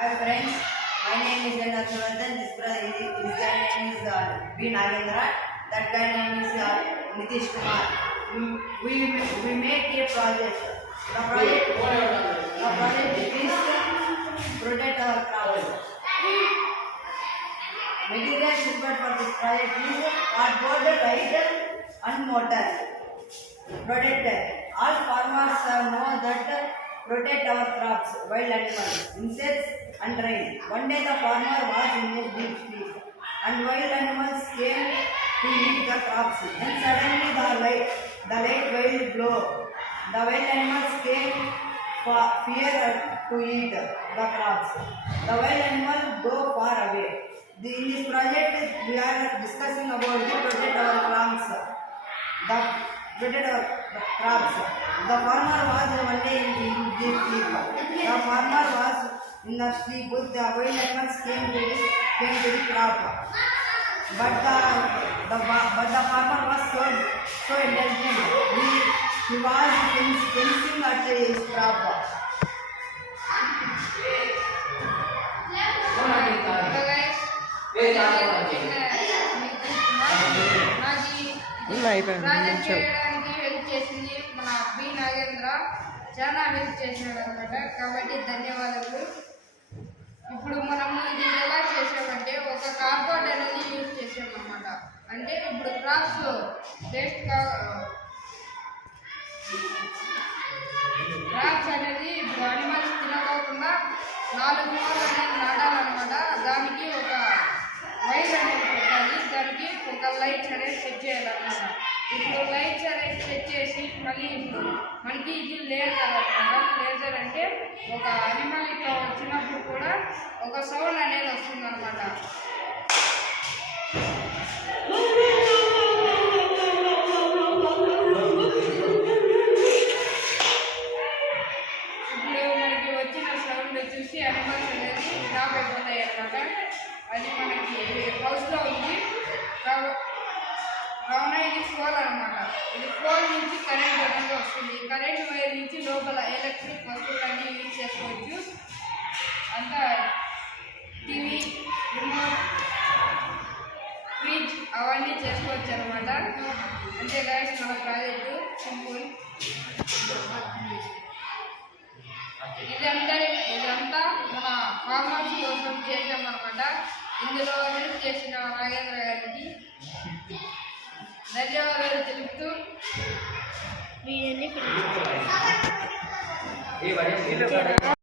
Hi friends, my name is N. Arjunardhan. This guy name is B. Nagendra. That guy name is Nitish Kumar. We make a project. The project is protect our crops. Materials required for this project is cardboard, light, and motor. Protect. All farmers know that protect our crops, wild animals, insects, and rain. One day the farmer was in a deep sleep, and wild animals came to eat the crops. Then suddenly the light will blow. The wild animals came for fear to eat the crops. The wild animals go far away. In this project, we are discussing about the protect our crops. The farmer was one day in deep sleep. The farmer was in the sleep. The wild animals came to the crop. But the farmer was so intelligent. He was fencing at his crop. Project చేయడానికి హెల్ప్ చేసింది మన బి నాగేంద్ర. చాలా హెల్ప్ చేసినాడు అనమాట. కాబట్టి ధన్యవాదాలు. ఇప్పుడు మనము ఇది ఎలా చేసామంటే ఒక కార్డ్బోర్డ్ అనేది యూజ్ చేసామన్నమాట. అంటే ఇప్పుడు క్రాప్స్ వేస్ట్ క్రాప్స్ అనేది ఇప్పుడు అనిమల్స్ తినకోకుండా 4 మూలలు అనేది నాటాలన్నమాట. దానికి ఒక వైర్ అనేది పెట్టాలి. దానికి ఒక లైట్స్ అనేది సెట్ చేయాలన్నమాట. ఇప్పుడు లైట్స్ అనేది సెట్ చేసి మళ్ళీ ఇప్పుడు మనకి ఇది లేజర్ అనమాట. లేజర్ అంటే ఒక అనిమల్ ఇట్లా వచ్చినప్పుడు కూడా ఒక సౌండ్ అనేది వస్తుంది అనమాట. ఇప్పుడు మనకి వచ్చిన సౌండ్ చూసి అనిమల్స్ అనేది స్టాప్ అయిపోతాయి అన్నమాట. అది మనకి హౌస్లో ఉంది కావున ఇది ఫోల్ అనమాట. ఇది ఫోల్ నుంచి కరెంట్ అనేది వస్తుంది. కరెంట్ వైర్ నుంచి లోపల ఎలక్ట్రిక్ వస్తువులన్నీ యూజ్ చేసుకోవచ్చు. అంతా టీవీ, రిమోట్, ఫ్రిడ్జ్ అవన్నీ చేసుకోవచ్చు అనమాట. అంతే గైస్ మన ప్రాజెక్టు సింపుల్. ఇదంతా మన ఫార్మర్స్ కోసం చేసామన్నమాట. ఇందులో హెల్ప్ చేసిన నాగేంద్ర గారికి ధన్యవాదాలు తెలుపుతూ